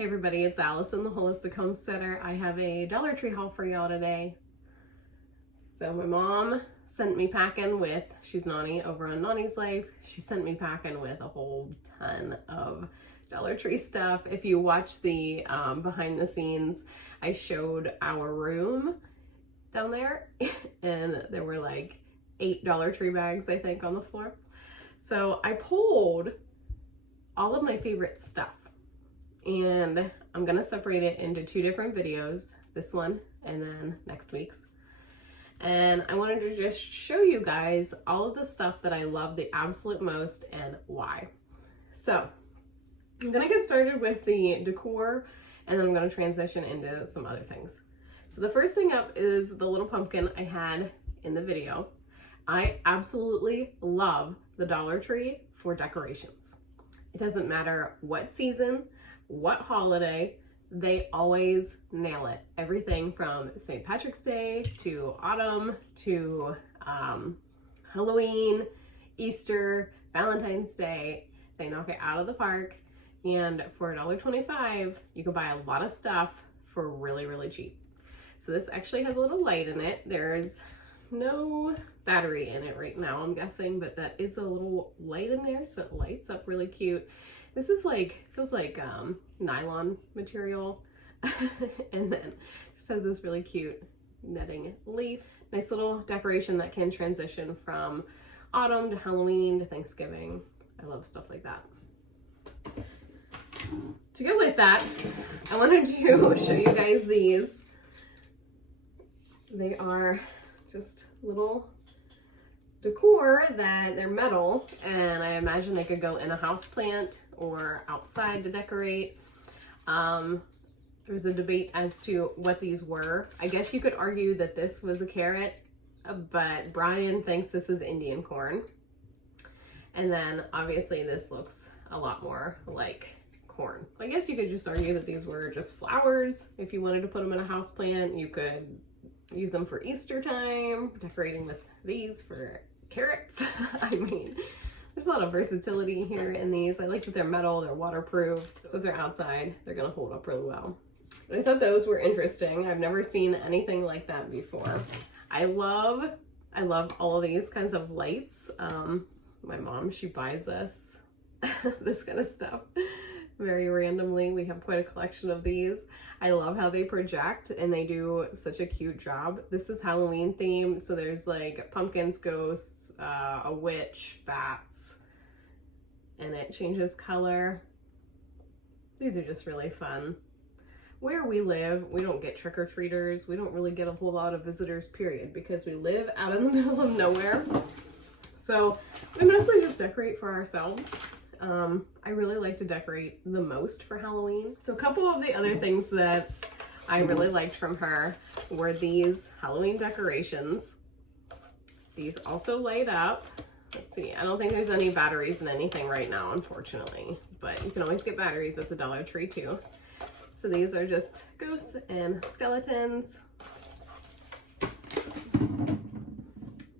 Hey everybody, it's Allison, the Holistic Homesteader. I have a Dollar Tree haul for y'all today. So my mom sent me packing with, she's NONI over on NONI's Life. She sent me packing with a whole ton of Dollar Tree stuff. If you watch the behind the scenes, I showed our room down there and there were like 8 Dollar Tree bags, I think, on the floor. So I pulled all of my favorite stuff. And I'm gonna separate it into 2 different videos, this one and then next week's. And I wanted to just show you guys all of the stuff that I love the absolute most and why. So I'm gonna get started with the decor and then I'm gonna transition into some other things. So the first thing up is the little pumpkin I had in the video. I absolutely love the Dollar Tree for decorations. It doesn't matter what season, what holiday, they always nail it. Everything from St. Patrick's Day to autumn to Halloween, Easter, Valentine's Day, they knock it out of the park. And for $1.25, you can buy a lot of stuff for really, really cheap. So this actually has a little light in it. There's no battery in it right now, I'm guessing, but that is a little light in there, so it lights up really cute. This is like, feels like nylon material. And then just has this really cute netting leaf. Nice little decoration that can transition from autumn to Halloween to Thanksgiving. I love stuff like that. To go with that, I wanted to show you guys these. They are just little decor that they're metal, and I imagine they could go in a house plant or outside to decorate. There was a debate as to what these were. I guess you could argue that this was a carrot, but Brian thinks this is Indian corn. And then obviously this looks a lot more like corn. So I guess you could just argue that these were just flowers. If you wanted to put them in a house plant, you could use them for Easter time, decorating with these for carrots. I mean, there's a lot of versatility here in these. I like that they're metal, they're waterproof, so if they're outside, they're gonna hold up really well. But I thought those were interesting. I've never seen anything like that before. I love all of these kinds of lights. My mom, she buys us this kind of stuff very randomly. We have quite a collection of these. I love how they project and they do such a cute job. This is Halloween themed, so there's like pumpkins, ghosts, a witch, bats, and it changes color. These are just really fun. Where we live, we don't get trick-or-treaters. We don't really get a whole lot of visitors, period, because we live out in the middle of nowhere. So we mostly just decorate for ourselves. I really like to decorate the most for Halloween. So a couple of the other things that I really liked from her were these Halloween decorations. These also light up. Let's see, I don't think there's any batteries in anything right now, unfortunately, but you can always get batteries at the Dollar Tree too. So these are just ghosts and skeletons.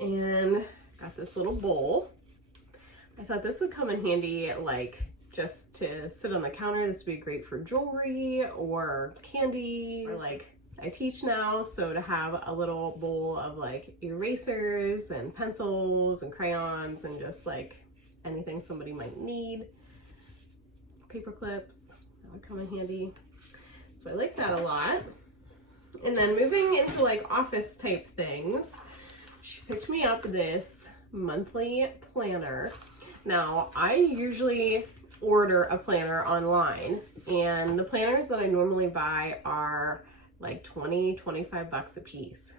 And got this little bowl. I thought this would come in handy, like just to sit on the counter. This would be great for jewelry or candy, or like I teach now, so to have a little bowl of like erasers and pencils and crayons and just like anything somebody might need. Paper clips, that would come in handy. So I like that a lot. And then moving into like office type things, she picked me up this monthly planner. Now, I usually order a planner online, and the planners that I normally buy are like 20, 25 bucks a piece.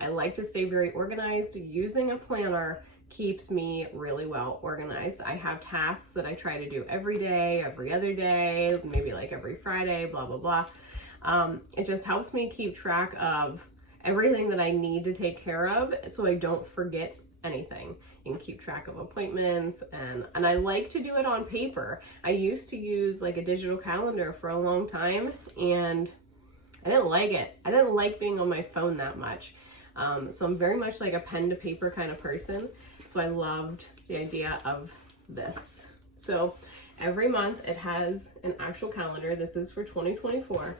I like to stay very organized. Using a planner keeps me really well organized. I have tasks that I try to do every day, every other day, maybe like every Friday, blah, blah, blah. It just helps me keep track of everything that I need to take care of so I don't forget anything. You can keep track of appointments, and I like to do it on paper. I used to use like a digital calendar for a long time, and I didn't like it. I didn't like being on my phone that much. So I'm very much like a pen to paper kind of person. So I loved the idea of this. So Every month it has an actual calendar. This is for 2024.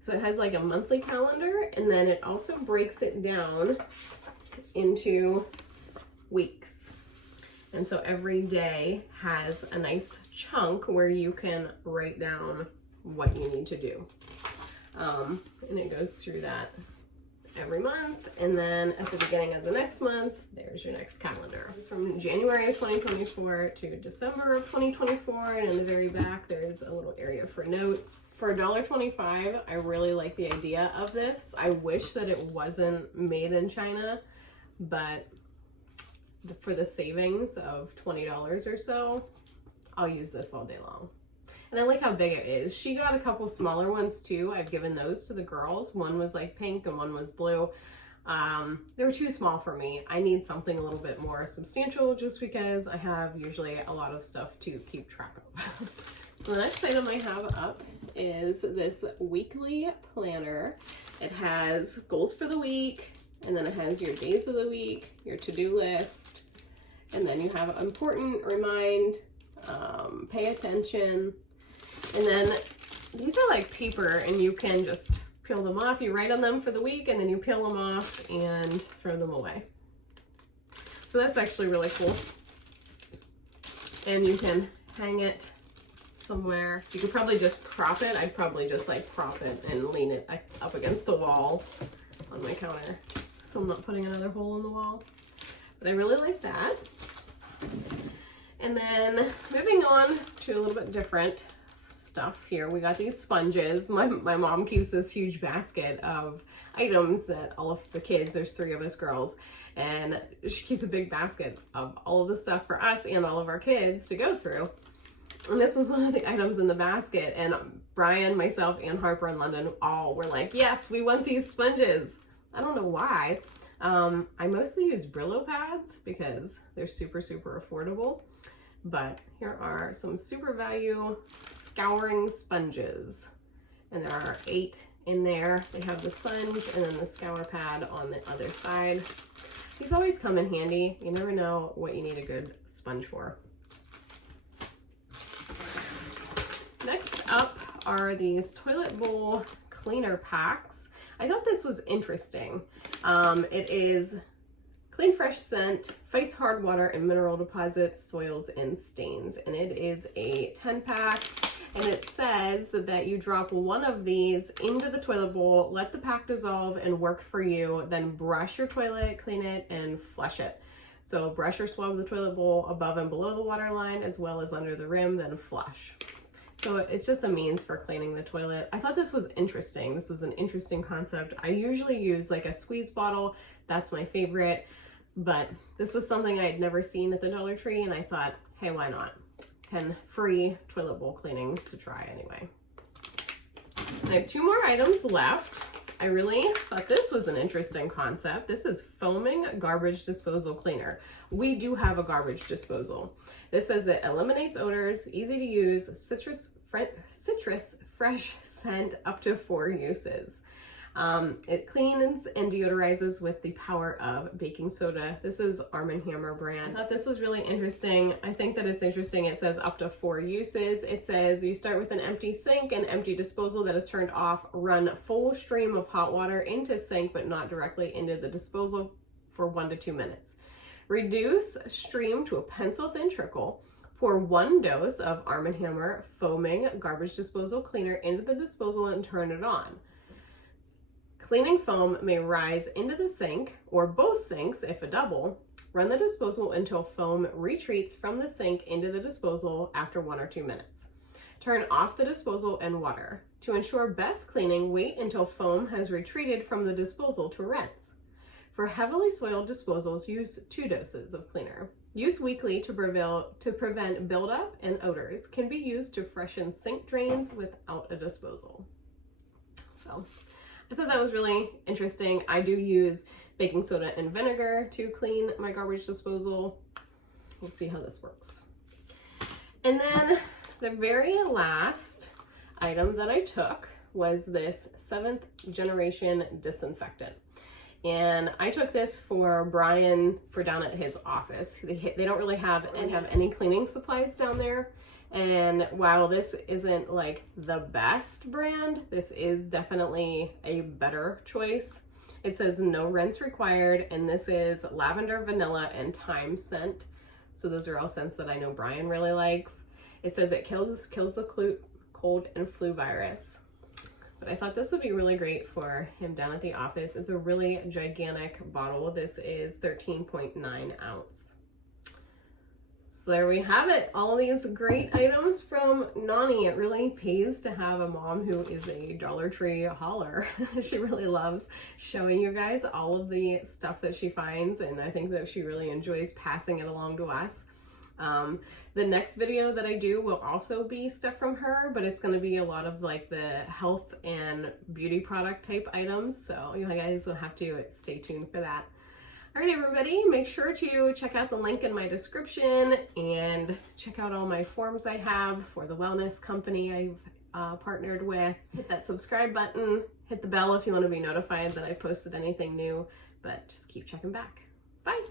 So it has like a monthly calendar, and then it also breaks it down into weeks. And so every day has a nice chunk where you can write down what you need to do. And it goes through that every month, and then at the beginning of the next month, there's your next calendar. It's from January of 2024 to December of 2024, and in the very back, there's a little area for notes. For $1.25, I really like the idea of this. I wish that it wasn't made in China, but for the savings of $20 or so, I'll use this all day long. And I like how big it is. She got a couple smaller ones too. I've given those to the girls. One was like pink and one was blue. They were too small for me. I need something a little bit more substantial just because I have usually a lot of stuff to keep track of. So the next item I have up is this weekly planner. It has goals for the week, and then it has your days of the week, your to-do list, and then you have important, remind, pay attention. And then these are like paper, and you can just peel them off. You write on them for the week, and then you peel them off and throw them away. So that's actually really cool. And you can hang it somewhere. You could probably just prop it. I'd probably just like prop it and lean it up against the wall on my counter, so I'm not putting another hole in the wall. But I really like that. And then moving on to a little bit different stuff here. We got these sponges. My mom keeps this huge basket of items that all of the kids, there's 3 of us girls, and she keeps a big basket of all of the stuff for us and all of our kids to go through. And this was one of the items in the basket, and Brian, myself, and Harper and London all were like, yes, we want these sponges. I don't know why. I mostly use Brillo pads because they're super, super affordable. But here are some super value scouring sponges. And there are 8 in there. They have the sponge and then the scour pad on the other side. These always come in handy. You never know what you need a good sponge for. Next up are these toilet bowl cleaner packs. I thought this was interesting. It is clean, fresh scent, fights hard water and mineral deposits, soils, and stains. And it is a 10-pack. And it says that you drop one of these into the toilet bowl, let the pack dissolve and work for you, then brush your toilet, clean it, and flush it. So brush or swab the toilet bowl above and below the water line, as well as under the rim, then flush. So it's just a means for cleaning the toilet. I thought this was interesting. This was an interesting concept. I usually use like a squeeze bottle. That's my favorite. But this was something I had never seen at the Dollar Tree, and I thought, hey, why not? 10 free toilet bowl cleanings to try anyway. And I have 2 more items left. I really thought this was an interesting concept. This is foaming garbage disposal cleaner. We do have a garbage disposal. This says it eliminates odors, easy to use, citrus fresh scent, up to 4 uses. It cleans and deodorizes with the power of baking soda. This is Arm & Hammer brand. I thought this was really interesting. I think that it's interesting. It says up to 4 uses. It says you start with an empty sink and empty disposal that is turned off. Run full stream of hot water into sink, but not directly into the disposal for 1 to 2 minutes. Reduce stream to a pencil-thin trickle. Pour 1 dose of Arm & Hammer foaming garbage disposal cleaner into the disposal and turn it on. Cleaning foam may rise into the sink or both sinks if a double. Run the disposal until foam retreats from the sink into the disposal after 1 or 2 minutes. Turn off the disposal and water. To ensure best cleaning, wait until foam has retreated from the disposal to rinse. For heavily soiled disposals, use 2 doses of cleaner. Use weekly to prevent buildup and odors. Can be used to freshen sink drains without a disposal. So I thought that was really interesting. I do use baking soda and vinegar to clean my garbage disposal. We'll see how this works. And then the very last item that I took was this 7th generation disinfectant. And I took this for Brian for down at his office. They don't really have any cleaning supplies down there. And while this isn't like the best brand, this is definitely a better choice. It says no rinse required, and this is lavender, vanilla, and thyme scent. So those are all scents that I know Brian really likes. It says it kills the cold and flu virus. But I thought this would be really great for him down at the office. It's a really gigantic bottle. This is 13.9 ounce. So there we have it. All these great items from NONI. It really pays to have a mom who is a Dollar Tree hauler. She really loves showing you guys all of the stuff that she finds, and I think that she really enjoys passing it along to us. The next video that I do will also be stuff from her, but it's going to be a lot of like the health and beauty product type items. So you guys will have to stay tuned for that. All right, everybody, make sure to check out the link in my description and check out all my forms I have for the wellness company I've partnered with. Hit that subscribe button, hit the bell if you want to be notified that I posted anything new, but just keep checking back. Bye.